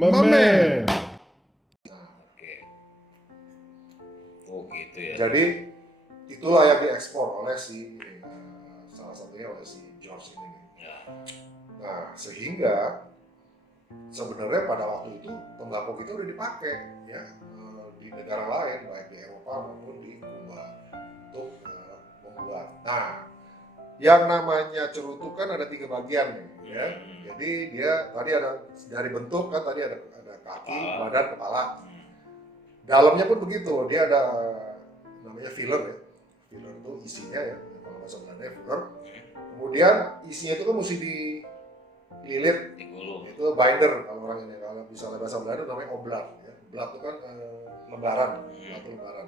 Mamen. Oke. Oh gitu ya. Jadi itulah yang diekspor oleh salah satunya oleh si George ini. Ya. Nah, sehingga sebenarnya pada waktu itu tembakau kita udah dipakai ya di negara lain, baik di Eropa maupun di Kuba untuk membuat. Nah, yang namanya cerutu kan ada 3 bagian nih, ya. Jadi dia tadi ada dari bentuk kan tadi ada kaki, badan, kepala. Dalamnya pun begitu, dia ada namanya filler ya. Filler itu isinya ya, kalau bahasa Belanda filler. Kemudian isinya itu kan mesti dililit, digulung. itu binder kalau orang ini, kalau misalnya bahasa Belanda namanya oblat ya. Oblat itu kan lembaran, oblat itu lembaran.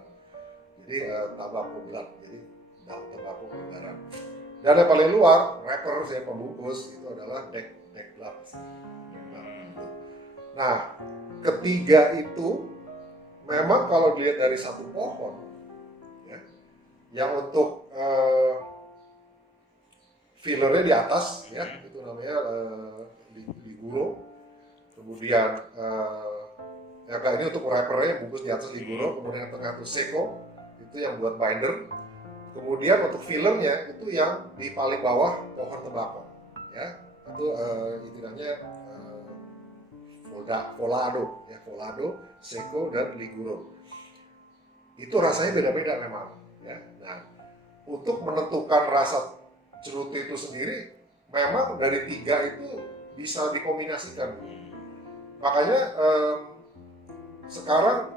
Jadi tabako oblat, jadi daun tabako lembaran. Dan yang paling luar, wrapper ya, pembungkus itu adalah dekblat. Nah, ketiga itu memang kalau dilihat dari satu pohon ya, yang untuk fillernya di atas ya, itu namanya liguro. Kemudian ya kayak ini untuk wrappernya bungkus di atas liguro, kemudian yang tengah itu seko, itu yang buat binder. Kemudian untuk fillernya itu yang di paling bawah pohon tembakau ya, itu istilahnya volado ya, volado, seko dan liguro. Itu rasanya beda-beda memang ya. Nah, untuk menentukan rasa cerutu itu sendiri memang dari 3 itu bisa dikombinasikan. Makanya sekarang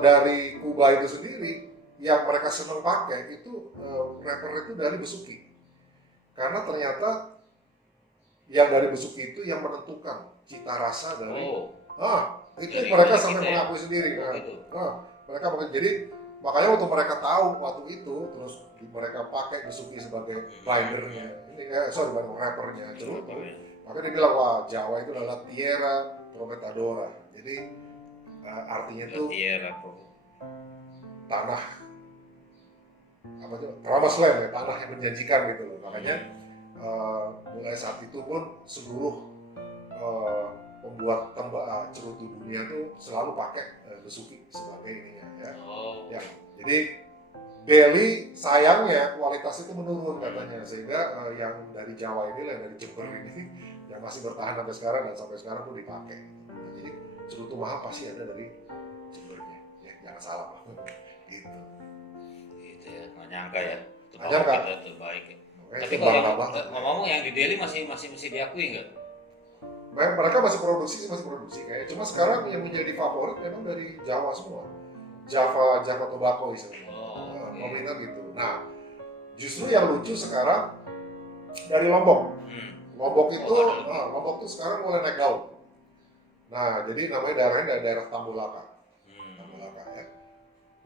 dari Kuba itu sendiri yang mereka senang pakai itu wrapper itu dari besuki, karena ternyata yang dari besuki itu yang menentukan cita rasa dari itu jadi mereka sampai mengakui sendiri mereka jadi makanya waktu mereka tahu waktu itu terus mereka pakai besuki sebagai bindernya ini sebagai wrappernya cerutu, maka dia bilang wah Jawa itu adalah Tierra Prometadora, jadi artinya itu tanah apa itu promised land ya, tanah yang menjanjikan gitu loh. Makanya mulai saat itu pun seluruh pembuat cerutu dunia tuh selalu pakai besuki sebagai ininya ya. Ya. Jadi Beli sayangnya kualitas itu menurun katanya, sehingga yang dari Jawa ini, yang dari Jember ini yang masih bertahan sampai sekarang dan sampai sekarang pun dipakai. Nah, jadi cerutu mahal pasti ada dari Jembernya, ya jangan salah gitu. Gitu ya, nggak nyangka ya. Nggak nyangka. Kita terbaik ya. Makanya Tapi kalau ngomong yang di Delhi masih diakui nggak? Mereka masih produksi kayak. Cuma sekarang yang menjadi favorit memang dari Jawa semua. Java Tobacco istilahnya. Komunitas gitu. Nah, justru yang lucu sekarang dari Lombok. Lombok itu, Lombok itu sekarang mulai naik daun. Nah, jadi namanya daerahnya daerah Tambulaka. Tambulaka ya.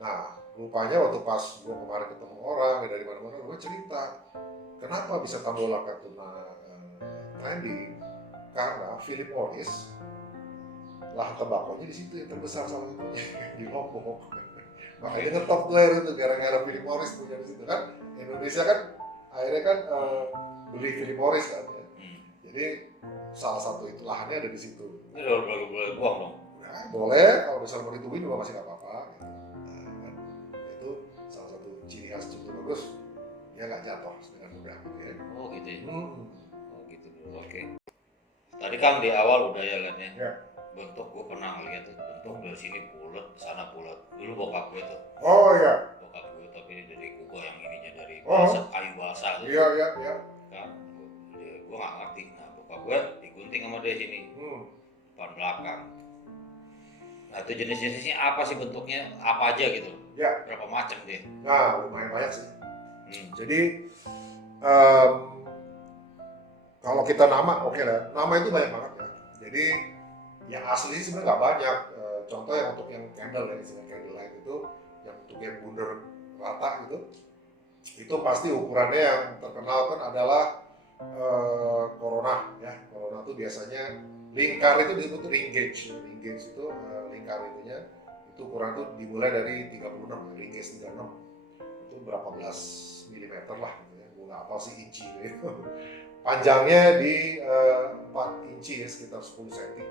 Nah, rupanya waktu pas gua kemarin ketemu orang dari mana-mana, gua cerita kenapa bisa Tambulaka itu trending, karena Philip Morris lahan tembakonya di situ yang terbesar salah satunya di Lombok. Makanya ngetop tuh akhirnya tuh gara-gara Philip Morris punya di situ kan. Indonesia kan akhirnya kan beli Philip Morris kan ya. Jadi salah satu itu lahannya ada di situ. Ini boleh buang dong. Nah, boleh kalau misalnya mau ditubuhin juga masih nggak apa-apa. Gitu. Nah, kan. Itu salah satu ciri khas cerutu bagus. Dia nggak jatuh dengan mudah. Ya. Oh gitu ya. Oh gitu. Oke. Tadi kan di awal udah ya kan ya. Ya. Bentuk gue pernah ngeliat tuh, bentuk dari sini bulat, sana bulat. Dulu bokap gue tuh. Oh iya. Bokap gue tapi dari Kuba yang ininya dari kayu basah tuh. Iya. Kan, gue nggak ngerti. Nah bokap gue digunting sama dia sini, depan belakang. Nah itu jenis-jenisnya apa sih bentuknya? Apa aja gitu? Ya. Berapa macam dia? Nah lumayan banyak sih. Jadi kalau kita nama, oke lah. Nama itu banyak banget ya. Jadi yang asli sebenarnya nggak banyak. Contoh yang untuk yang candle ya, istilah candlelight itu, yang untuk yang bundar rata gitu, itu pasti ukurannya yang terkenal kan adalah corona ya. Corona itu biasanya lingkar itu disebut ring gauge. Ring gauge itu lingkar itunya, itu ukuran itu dimulai dari 36, ring gauge 36. Itu berapa belas milimeter lah gitu ya. Gue nggak tahu sih inci gitu. Panjangnya di 4 inci inci ya, sekitar 10 cm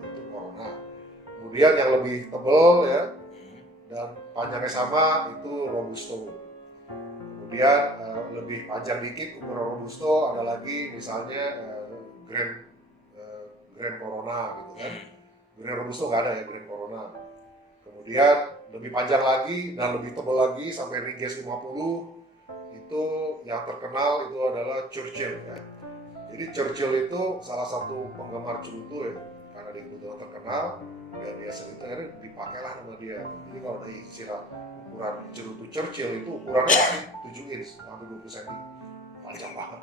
untuk corona. Kemudian yang lebih tebal ya dan panjangnya sama itu robusto. Kemudian lebih panjang dikit ukuran robusto ada lagi misalnya Grand Corona gitu kan. Grand robusto nggak ada ya, Grand Corona. Kemudian lebih panjang lagi dan lebih tebal lagi sampai Ringes 50 itu yang terkenal itu adalah Churchill ya. Jadi Churchill itu salah satu penggemar cerutu ya, karena dia kebetulan terkenal dan dia sering itu akhirnya dipakailah nama dia. Jadi kalau ada istilah ukuran cerutu Churchill itu ukurannya pasti 7 inch sampai 20 cm, panjang banget.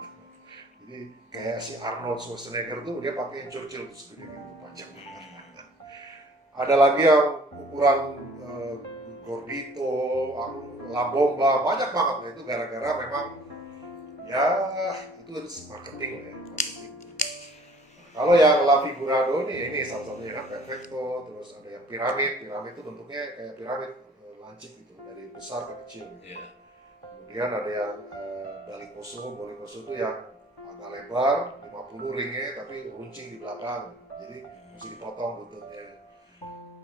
Jadi kayak si Arnold Schwarzenegger tuh dia pakai Churchill tuh segede gitu, panjang banget. Ada lagi yang ukuran Gordito, La Bomba, banyak banget. Nah itu gara-gara memang ya itu marketing ya. Kalau yang La Figurado ini salah satunya kan Perfecto, terus ada yang piramid itu bentuknya kayak piramid lancip gitu, dari besar ke kecil gitu. Yeah. Kemudian ada yang Dalicoso itu yang agak lebar, 50 ringnya tapi runcing di belakang, jadi mesti dipotong buntutnya.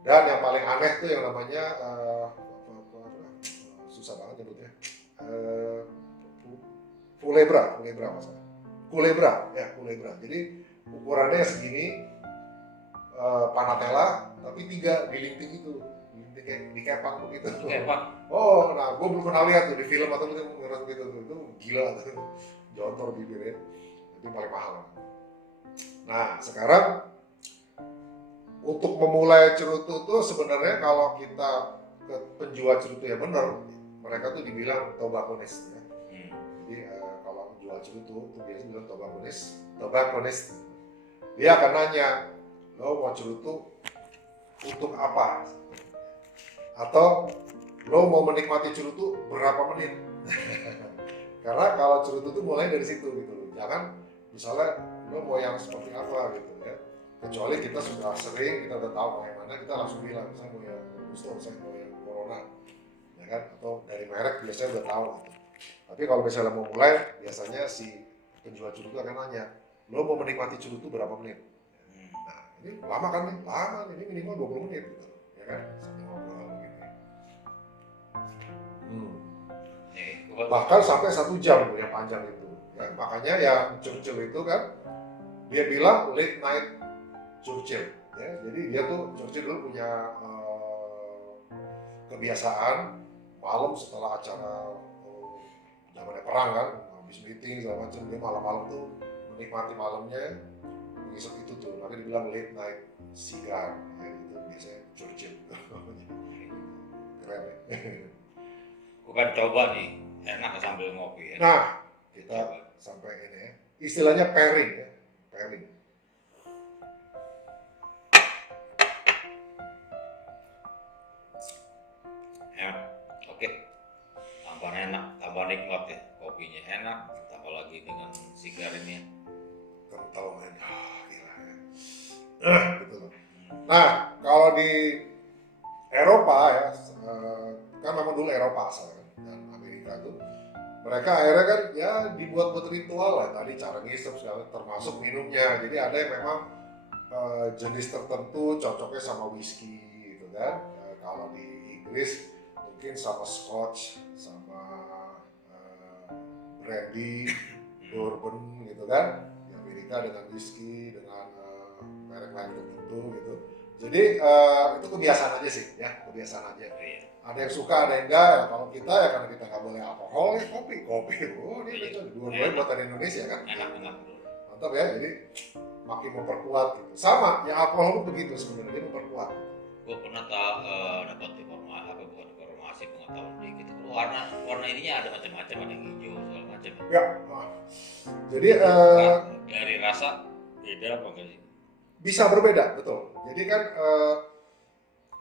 Dan yang paling aneh tuh yang namanya susah banget nyebutnya, Culebra. Jadi ukurannya segini, Panatella, tapi 3 dilinting itu, kayak dikepang begitu. Kepang. Oh, nah gue belum pernah lihat tuh di film atau ngerasa gitu tuh, itu gila tuh, jontor bibirnya, itu paling mahal. Nah sekarang untuk memulai cerutu tuh sebenarnya kalau kita ke penjual cerutu yang benar, mereka tuh dibilang tobacconist ya. Jadi kalau jual cerutu tuh biasanya bilang tobacconist. Dia akan nanya, lo mau cerutu untuk apa? Atau lo mau menikmati cerutu berapa menit? Karena kalau cerutu tuh mulai dari situ gitu. Jangan misalnya lo mau yang seperti apa gitu ya. Kecuali kita sudah sering, kita udah tahu mau yang mana, kita langsung bilang saya mau yang robusto, saya mau yang corona, ya kan? Atau dari merek biasanya udah tahu gitu. Tapi kalau misalnya mau mulai, biasanya si penjual cerutu akan nanya, lo mau menikmati cerutu berapa menit? Nah ini lama kan nih? Lama, ini minimal 20 menit gitu, ya kan? Sambil ngobrol gitu. Bahkan sampai 1 jam yang panjang itu. Ya, makanya yang Churchill itu kan, dia bilang late night Churchill, ya. Jadi dia tuh Churchill dulu punya kebiasaan malam setelah acara zamannya perang kan, habis meeting segala macam, dia malam-malam tuh menikmati malamnya, mengisap itu tuh, makanya dibilang late night cigar, ya itu biasanya Churchill. Keren ya. Bukan coba nih, enak sambil ngopi ya. Nah, kita sampai ini ya, istilahnya pairing ya, pairing. Oke, tambah enak, tambah nikmat ya, kopinya enak, tambah lagi dengan sigar ini. Kental men, gila ya. Gitu loh. Nah, kalau di Eropa ya, kan memang dulu Eropa asalnya dan Amerika tuh, mereka akhirnya kan ya dibuat ritual lah, tadi cara ngisep segala, termasuk minumnya. Jadi ada yang memang jenis tertentu cocoknya sama whisky gitu kan. Kalau di Inggris mungkin sama scotch, sama brandy, bourbon gitu kan. Di Amerika dengan whisky, dengan merek-merek tertentu gitu. Jadi itu kebiasaan aja sih ya, kebiasaan aja. Ada yang suka, ada yang enggak. Ya, kalau kita ya karena kita nggak boleh alkohol ya kopi. Oh ini dua-duanya buatan Indonesia kan. Enak. Mantap ya, jadi makin memperkuat gitu. Sama, yang alkohol pun begitu sebenarnya, dia memperkuat. Gue pernah dapat informasi pengetahuan dikit. Warna ininya ada macam-macam, ada yang hijau segala macam. Ya. Jadi dari rasa beda apa enggak sih? Bisa berbeda, betul. Jadi kan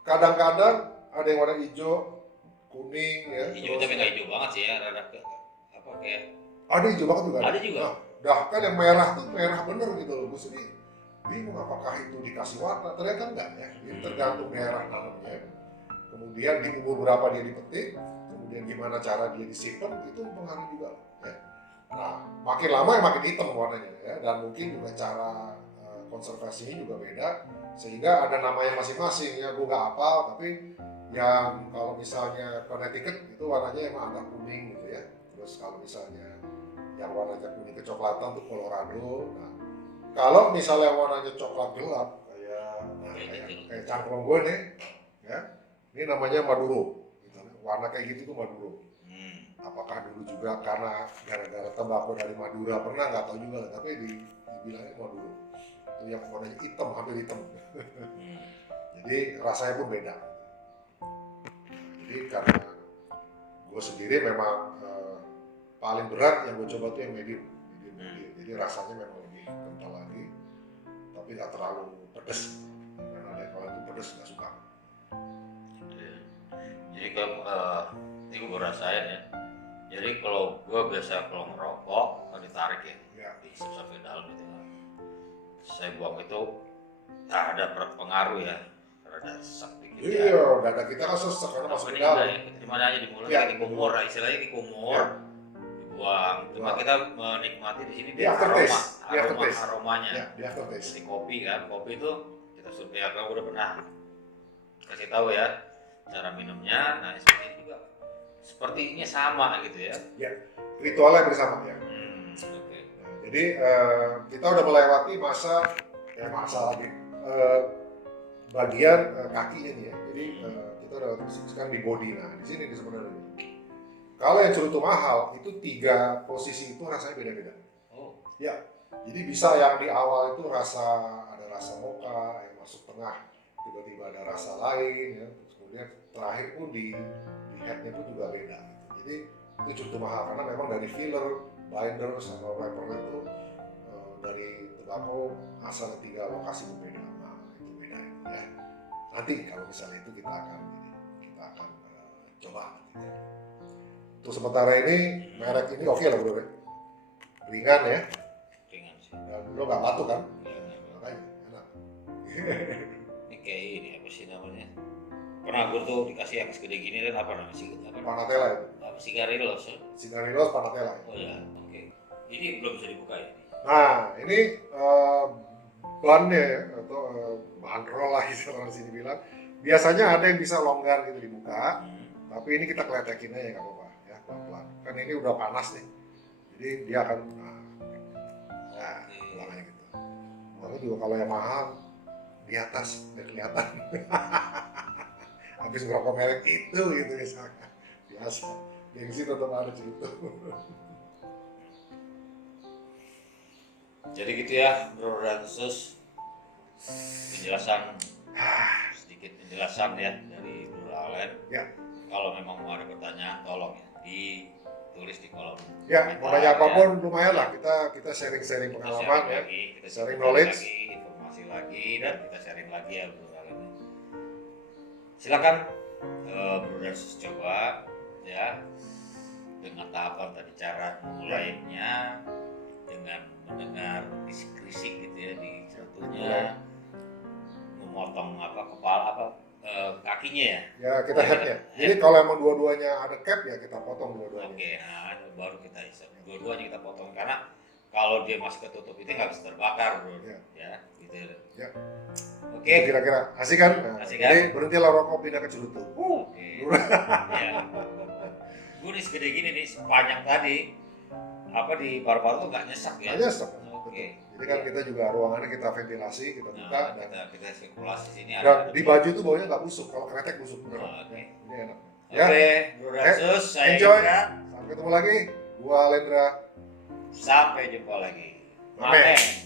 kadang-kadang ada yang warna hijau, kuning ya. Hijau tapi nggak hijau banget sih ya, rada apa kayak. Ada hijau banget juga. Ada juga. Nah, kan yang merah tuh merah bener gitu loh. Gue sendiri bingung apakah itu dikasih warna. Ternyata enggak ya. Ini tergantung merah tanamnya. Kemudian di umur berapa dia dipetik, kemudian gimana cara dia disimpan, itu mempengaruhi juga. Ya. Nah, makin lama ya makin hitam warnanya ya. Dan mungkin juga cara konservasinya juga beda, sehingga ada namanya masing-masing ya. Gue nggak hafal, tapi yang kalau misalnya Connecticut itu warnanya emang agak kuning gitu ya. Terus kalau misalnya yang warnanya kuning kecoklatan tuh Colorado. Nah, kalau misalnya warnanya coklat gelap kayak cangklong gue nih, ya, ini namanya Maduro. Gitu. Warna kayak gitu tuh Maduro. Apakah dulu juga karena gara-gara tembakau dari Madura, pernah nggak tahu juga, tapi dibilangnya Maduro. Itu yang warnanya hitam, hampir hitam. Jadi rasanya pun beda. Jadi karena gue sendiri memang paling berat yang gue coba tuh yang medium. Jadi rasanya memang lebih kental lagi, tapi nggak terlalu pedes. Karena ada kalau itu pedes nggak suka. Jadi ini gue rasain ya. Jadi kalau gue biasa kalau ngerokok kan ditarik ya, dihisap sampai dalam gitu kan. Saya buang itu ada pengaruh ya, ada sesak dikit. Iya, dada kita kan sesak karena masuk ke dalam. Di mana aja di mulut, di kumur, istilahnya di kumur, dibuang. Cuma kita menikmati di sini di aromanya. Di aftertaste. Di kopi kan, kopi itu kita sudah ya, kalau udah pernah kasih tahu ya cara minumnya. Nah seperti ini juga sepertinya sama gitu ya. Ya, ritualnya bersama ya. Okay. Nah, jadi kita udah melewati masa lagi bagian kakinya nih ya. Jadi kita udah sekarang di body. Nah di sini sebenarnya. Kalau yang cerutu mahal itu 3 posisi itu rasanya beda-beda. Oh. Ya. Jadi bisa yang di awal itu ada rasa mocha, yang masuk tengah tiba-tiba ada rasa lain ya. Terus kemudian terakhir pun di headnya pun juga beda. Jadi itu cukup mahal karena memang dari filler, binder sama wrapper itu dari tembakau asalnya 3 lokasi berbeda. Nah itu beda ya. Nanti kalau misalnya itu kita akan coba. Untuk sementara ini merek ini oke lah bro, ringan ya. Ringan sih. Dan lo nggak batuk kan? Makanya enak. Ini kayak ini apa sih namanya? Pernah gue tuh dikasih yang segede gini dan apa namanya sih? Panatella itu. Sigarillos ya? Sigarillos Panatella. Oh ya, oke. Ini belum bisa dibuka ya? Nah, ini bannya atau bandrol lah istilah sini bilang. Biasanya ada yang bisa longgar gitu dibuka, tapi ini kita kletekin aja nggak apa-apa ya, pelan-pelan. Kan ini udah panas nih, jadi dia akan pulang aja gitu. Lalu juga kalau yang mahal di atas biar kelihatan. Habis ngerokok merek itu gitu misalnya. Biasa, gengsi tetap ada gitu. Jadi gitu ya, Bro Ransus. Sedikit penjelasan ya dari Bro Allen. Ya. Kalau memang mau ada pertanyaan, tolong ya ditulis di kolom. Ya, mau nanya apapun lumayan lah, kita sharing-sharing pengalaman ya. Kita sharing knowledge, informasi lagi dan kita sharing lagi ya Bro Allen. Silakan Bro Ransus coba ya dengan tahapan tadi cara mulainya dengan mendengar bisik-bisik gitu ya di jatuhnya, memotong kepala kakinya ya. Ya kita headnya. Jadi kalau emang dua-duanya ada cap ya kita potong dua-duanya. Oke, nah baru kita hisap. Dua-duanya kita potong karena kalau dia masih ketutup itu nggak bisa terbakar bro. Ya gitu. Ya. Oke. Itu kira-kira asik kan? Nah, asik kan? Jadi berhentilah rokok pindah ke cerutu. Oke. Ya. Gue nih segede gini nih sepanjang tadi di paru-paru tuh nggak nyesek ya? Nggak nyesek. Oke. Jadi kan kita juga ruangannya kita ventilasi, kita buka dan kita sirkulasi sini. Dan di baju itu baunya nggak busuk, kalau kretek busuk bener. Oke. Ini enak. Oke, Bro Ransus, saya enjoy. Indra. Sampai ketemu lagi. Gua Lendra. Sampai jumpa lagi. Amin.